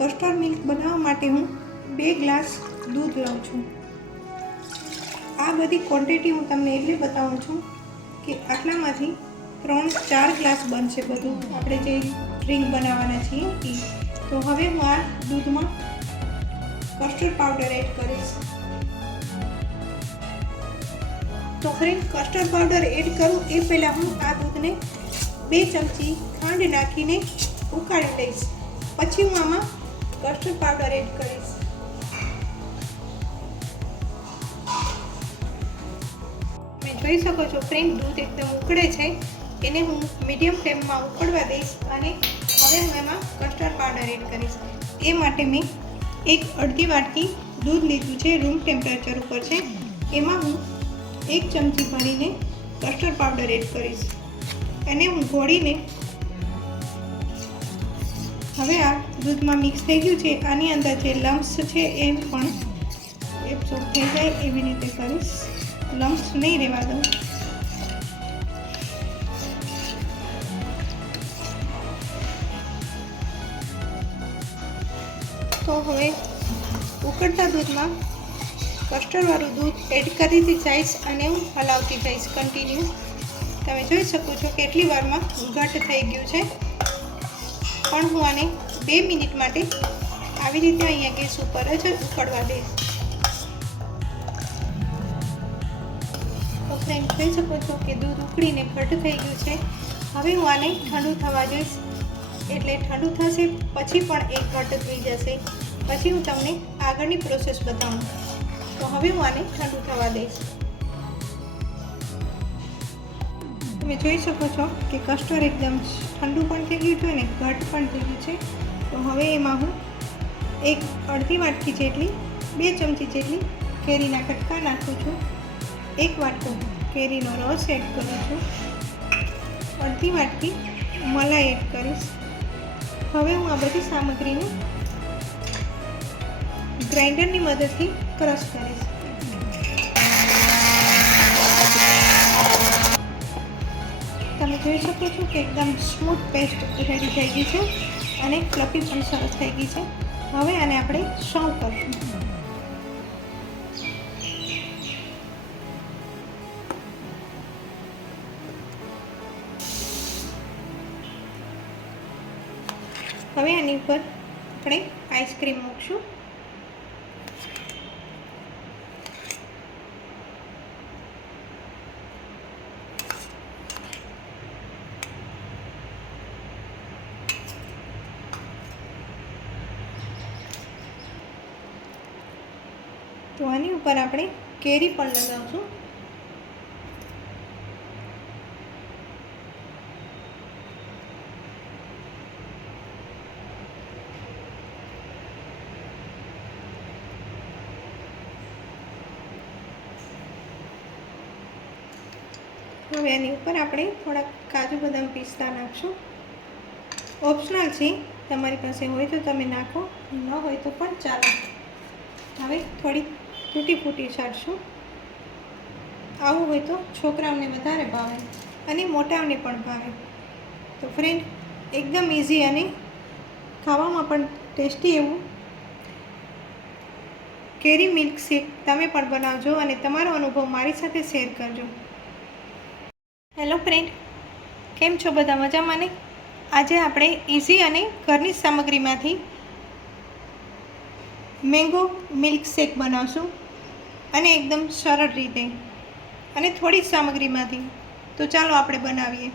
Custard milk બનાવવા માટે હું 2 ગ્લાસ દૂધ લઉં છું। આ બધી ક્વોન્ટિટી હું તમને એટલે બતાવું છું કે આટલામાંથી 3-4 ગ્લાસ બનશે બધું આપણે જે ડ્રિંક બનાવવાના છીએ એ। તો હવે હું આ દૂધમાં કસ્ટર્ડ પાવડર એડ કરીશ। તો ફ્રેન્ડ, કસ્ટર્ડ પાવડર એડ કરું એ પહેલાં હું આ દૂધને 2 ચમચી ખાંડ નાખીને ઉકાળી લઈશ। પછી હું આમાં કસ્ટર્ડ પાવડર એડ કરીશ। તમે જોઈ શકો છો ફ્રેન્ડ, દૂધ એકદમ ઉકળે છે, એને હું મીડિયમ ફ્લેમમાં ઉકળવા દઈશ અને હવે હું એમાં કસ્ટર્ડ પાવડર એડ કરીશ। એ માટે મેં અડધી વાટકી દૂધ લીધું છે, રૂમ ટેમ્પરેચર ઉપર છે। એમાં હું 1 ચમચી ભરીને કસ્ટર્ડ પાવડર એડ કરીશ અને હું ઘોળીને હવે આ દૂધમાં મિક્સ થઈ ગયું છે। આની અંદર જે લમ્સ છે એ પણ એબ્સોર્બ થઈ જાય એવી રીતે કરીશ, લમ્સ નહીં રહેવા દઉં। તો હવે ઉકળતા દૂધમાં કસ્ટર્ડવાળું દૂધ એડ કરીથી જઈશ અને હું હલાવતી જઈશ કન્ટિન્યુ। તમે જોઈ શકો છો કેટલી વારમાં ઘટ થઈ ગયું છે, પણ હું આને 2 મિનિટ માટે આવી રીતે અહીંયા ગેસ ઉપર જ ઉકળવા દઈશ। તો ફ્રેન્ડ, જોઈ શકો છો કે દૂધ ઉકળીને ઘટ થઈ ગયું છે। હવે હું આને ઠંડુ થવા દઈશ, એટલે ઠંડુ થશે પછી પણ એક ઘટ થઈ જશે। પછી હું તમને આગળની પ્રોસેસ બતાવું। તો હવે હું આને ઠંડુ થવા દઈશ। તમે જોઈ શકો છો કે કસ્ટર્ડ એકદમ ઠંડુ પણ થઈ ગયું છે અને ઘટ પણ થઈ ગયું છે। તો હવે એમાં હું અડધી વાટકી જેટલી 2 ચમચી જેટલી કેરીના કટકા નાખું છું। 1 વાટકો કેરીનો રસ એડ કરું છું। અડધી વાટકી મલાઈ એડ કરીશ। હવે હું આ બધી સામગ્રીને ગ્રાઇન્ડરની મદદથી ક્રશ કરીશ। તમે જોઈ શકો છો કે એકદમ સ્મૂથ પેસ્ટ રેડી થઈ ગઈ છે અને ફ્લફી પણ સરસ થઈ ગઈ છે। હવે આને આપણે સર્વ કરીશું। હવે આની ઉપર આપણે આઈસ્ક્રીમ મૂકશું। તો આની ઉપર આપણે કેરી પણ લગાવશું। હવે આની ઉપર આપણે થોડા કાજુ બદામ પિસ્તા નાખશું। ઓપ્શનલ છે, તમારી પાસે હોય તો તમે નાખો, ન હોય તો પણ ચાલે। હવે થોડી તૂટી ફૂટી છાંટશું। આવું હોય તો છોકરાઓને વધારે ભાવે અને મોટાઓને પણ ભાવે। તો ફ્રેન્ડ, એકદમ ઇઝી અને ખાવામાં પણ ટેસ્ટી એવું કેરી મિલ્ક શેક તમે પણ બનાવજો અને તમારો અનુભવ મારી સાથે શેર કરજો। હેલો ફ્રેન્ડ, કેમ છો બધા? મજામાં ને? આજે આપણે ઇઝી અને ઘરની સામગ્રીમાંથી મેંગો મિલ્ક શેક બનાવશું અને એકદમ સરળ રીતે અને થોડી જ સામગ્રીમાંથી। તો ચાલો આપણે બનાવીએ।